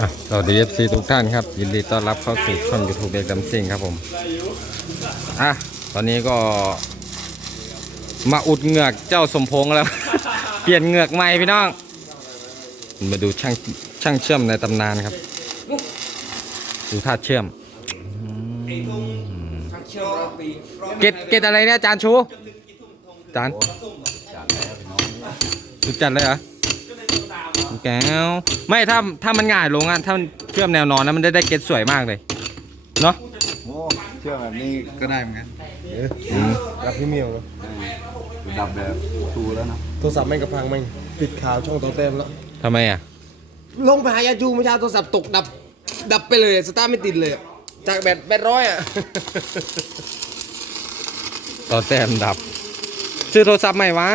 อะสวัสดีเอฟซีทุกท่านครับ ยินดีต้อนรับเข้าสู่ช่องยูทูบเบกดัมซิงครับผมอะตอนนี้ก็ มาอุดเหงือกเจ้าสมพงษ์แล้ว เปลี่ยนเหงือกใหม่พี่น้อง มาดูช่างช่างเชื่อมในตำนานครับ ดูท่าเชื่อมเกตเกตอะไรเนี่ยจานชูจานรู้จัดเลยเหรอ แก้ว ไม่ถ้าถ้ามันง่ายลงอะถ้ามันเชื่อมแนวนอนนะมันได้ได้เกตสวยมากเลยเนาะโอ้เชื่อแบบนี้ก็ได้เหมือนกันอืมรับพี่เมียวแล้วดับแบบทูแล้วนะโทรศัพท์แม่งกระพังแม่งปิดข่าวช่องโตเต็มแล้วทำไมอะลงไปหายาจูเมื่อเช้าโทรศัพท์ตกดับ ดับไปเลยสตาร์ทไม่ติดเลยอะจากแบตแบตร้อยอะตอนแต้มดับ ซื้อโทรศัพท์ใหม่วะ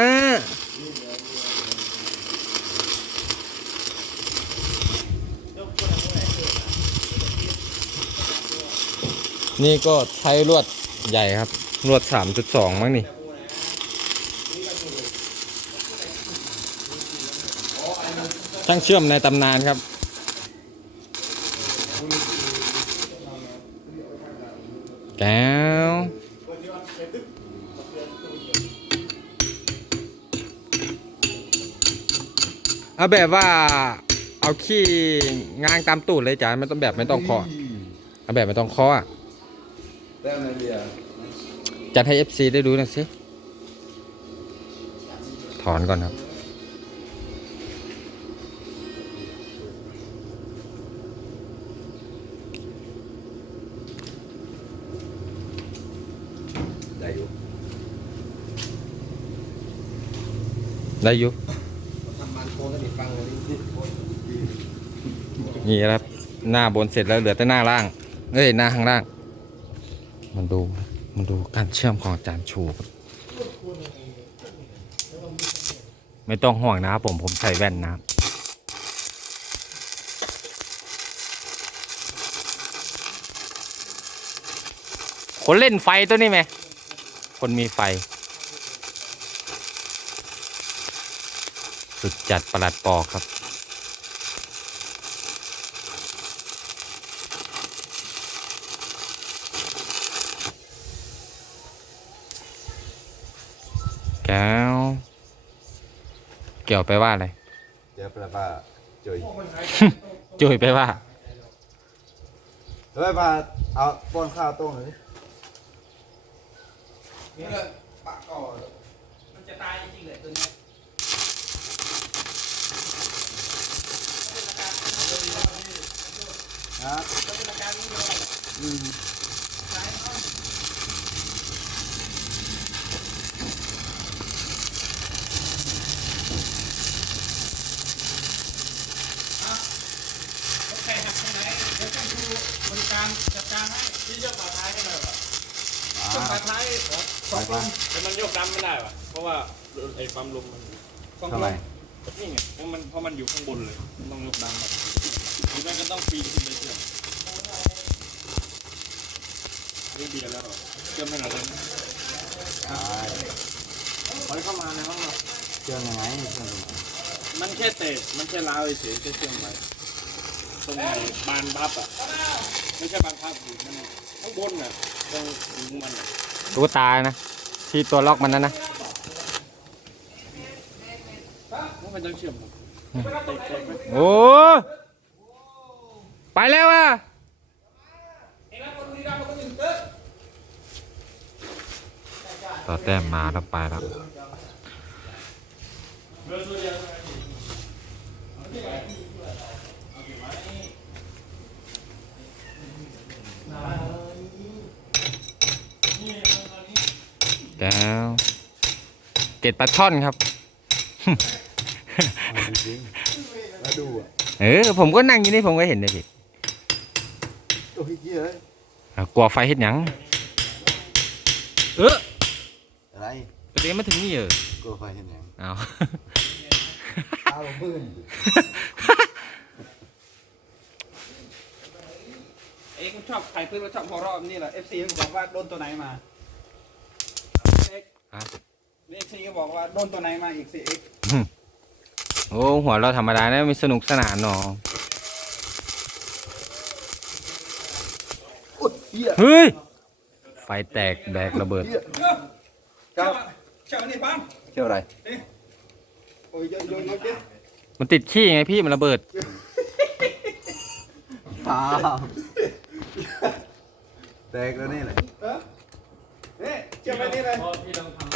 นี่ก็ใช้ลวดใหญ่ครับ ลวด3.2มมั้งนี่ ช่างเชื่อมในตำนานครับ แก้วเอาแบบว่าเอาขี้งางตามตูดเลยจ้ะไม่ต้องแบบไม่ต้องเคาะเอาแบบไม่ต้องเคาะอะ แต้มในเบียร์จัดให้ FC ได้ดูหน่อยสิ ถอนก่อนครับ ได้อยู่ได้อยู่ ทำมันโค้งสนิทฟังเลยนี่ครับ หน้าบนเสร็จแล้วเหลือแต่หน้าล่าง เอ้ย หน้าข้างล่าง มันดูมันดูการเชื่อมของอาจารย์ชูไม่ต้องห่วงนะครับผมผมใส่แว่นนะครับคนเล่นไฟตัวนี้ไหม คนมีไฟ สุดจัดประหลัดปอกครับ แก้ว เกี่ยวไปว่าอะไร เดี๋ยวแปลว่าจุยจุยไปว่าเฮ้ยมาเอาป้อนข้าวต้มหน่อยดินี่เลยปะก่อนนะอืม ช่วงปลายท้ายไปไปแต่มันยกดำไม่ได้ว่ะ เพราะว่าไอ้ปั๊มลมมันต้องทำไมนี่ไงเพราะมันเพราะมันอยู่ข้างบนเลยมันต้องยกดำแบบหรือไม่ก็ต้องปีนขึ้นไปเชื่อมนี่เบียร์แล้วเชื่อมไม่หนาเลยนะใช่ขอให้เข้ามาในห้องเราเชื่อมยังไงเชื่อมตรงไหนมันแค่เตะมันแค่ล้าวเฉยๆแค่เชื่อมไปตรงไหนบานพับอะไม่ใช่บานพับอยู่นั่นน่ะ ข้างบนอะตรงหูมันอะตุ๊กตานะ ที่ตัวล็อกมันนั่นนะมันเป็นต้องเชื่อมหมดเตะเตะไปโอ้ ไปแล้วอะ ต่อแต้มมาแล้วไปแล้วแก้วเกตปลาช่อนครับ เอาจริงๆแล้วดูอะเออผมก็นั่งอยู่นี่ผมก็เห็นเลยพี่โอ้ยเหี้ยเอ้ยอะกลัวไฟเห็ดหยังเอออะไรประเดี๋ยวมาถึงนี่เออกลัวไฟเห็นยังเอาตาลมืนเอ็กชอบใครเพื่อนว่าชอบพอรอบนี่แหละ FC ก็บอกว่าโดนตัวไหนมาเอ็ก ฮะ เอ็กซีก็ บอกว่าโดนตัวไหนมาอีกสิเอ็กอืมโอ้หัวเราะธรรมดาเนี่ยไม่สนุกสนานหนอโอ้ยเหี้ยเฮ้ย ไฟแตกแบกระเบิดเจ้าเจ้านี่ปั๊มเที่ยวอะไรโอ้ยโยนโยนโยนดิมันติดขี้ไงพี่มันระเบิดตาแตกแล้วนี่แหละนี่เจ้าไปนี่เลย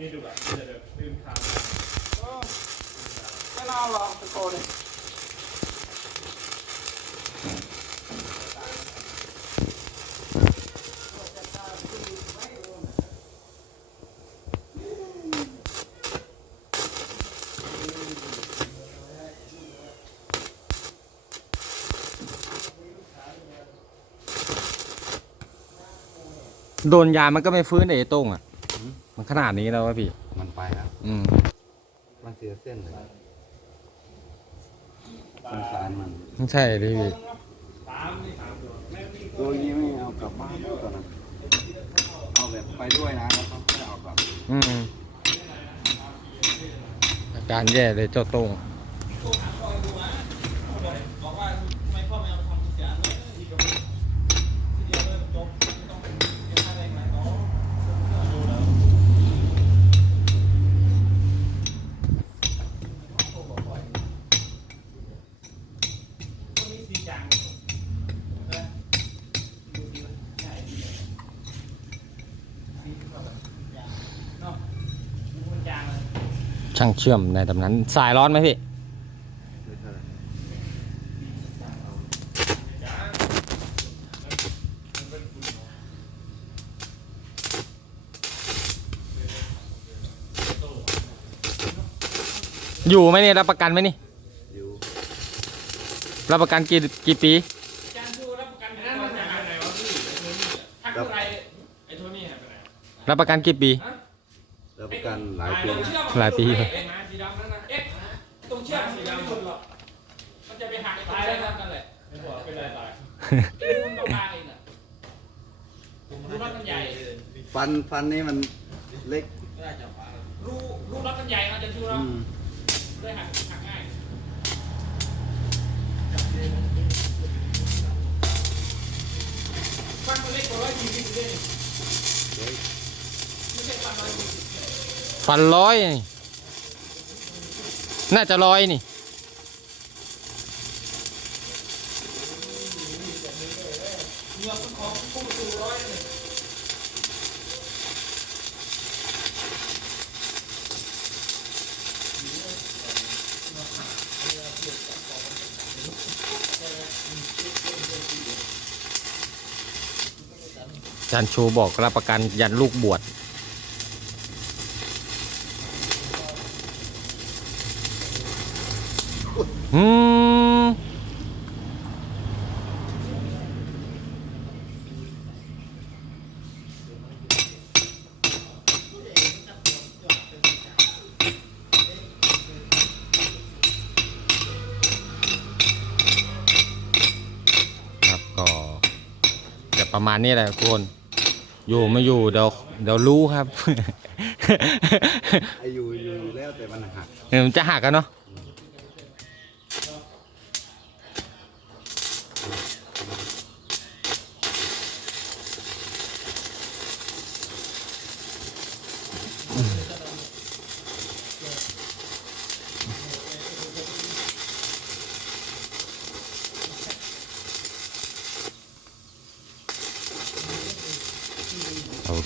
นนี้ดูแบบเดี๋ยวเดี๋ยวลืมทำไม่น่าหรอกตะโกนโดนยามันก็ไม่ฟื้นไอ้ต้งอะ มันขนาดนี้แล้ววะพี่ มันไปแล้ว อืม มันเสียเส้นเลยสงสารมันไม่ใช่ดิพี่ ตัวนี้ไม่เอากลับบ้านตอนนั้นเอาแบบไปด้วยนะแล้วเขาไม่เอากลับ อืม อาการแย่เลยเจ้าโต้ง บอกว่าไม่พ่อไม่เอาทำเสียเลยทีเดียวทีเดียวเลยจบไม่ต้องเสียอะไรใหม่ต่อ ช่างเชื่อมในตำนั้น สายร้อนไหมพี่อยู่ไหมนี่รับประกันไหมนี่อยู่รับประกันกี่กี่ปีรับรับประกันกี่ปี รับประกันหลายปี หลายปีครับเอ๊ะสีดำนั่นนะเอ๊ะตรงเชือกสีดำหมดหรอกมันจะไปหักตายแล้วนั่นแหละไม่บอกเป็นไรตายมันต้องมาเองอะรูรับมันใหญ่ฟันฟันนี่มันเล็กรูรูรับมันใหญ่มันจะชูอืเรามได้หักหักง่าย ฟันร้อยนี่น่าจะร้อยนี่จันของพุ่งสู่ร้อยเลยอาจารย์ชูบอกรับประกันยันลูกบวช ประมาณนี้แหละทุกคน อยู่ไม่อยู่เดี๋ยวเดี๋ยวรู้ครับไออยู่อยู่แล้วแต่มันหัก เดี๋ยวมันจะหักกันเนาะ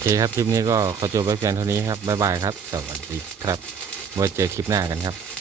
เคครับ คลิปนี้ก็ขอจบไว้เพียงเท่านี้ครับ บ๊ายบายครับ สวัสดีครับไว้เจอคลิปหน้ากันครับ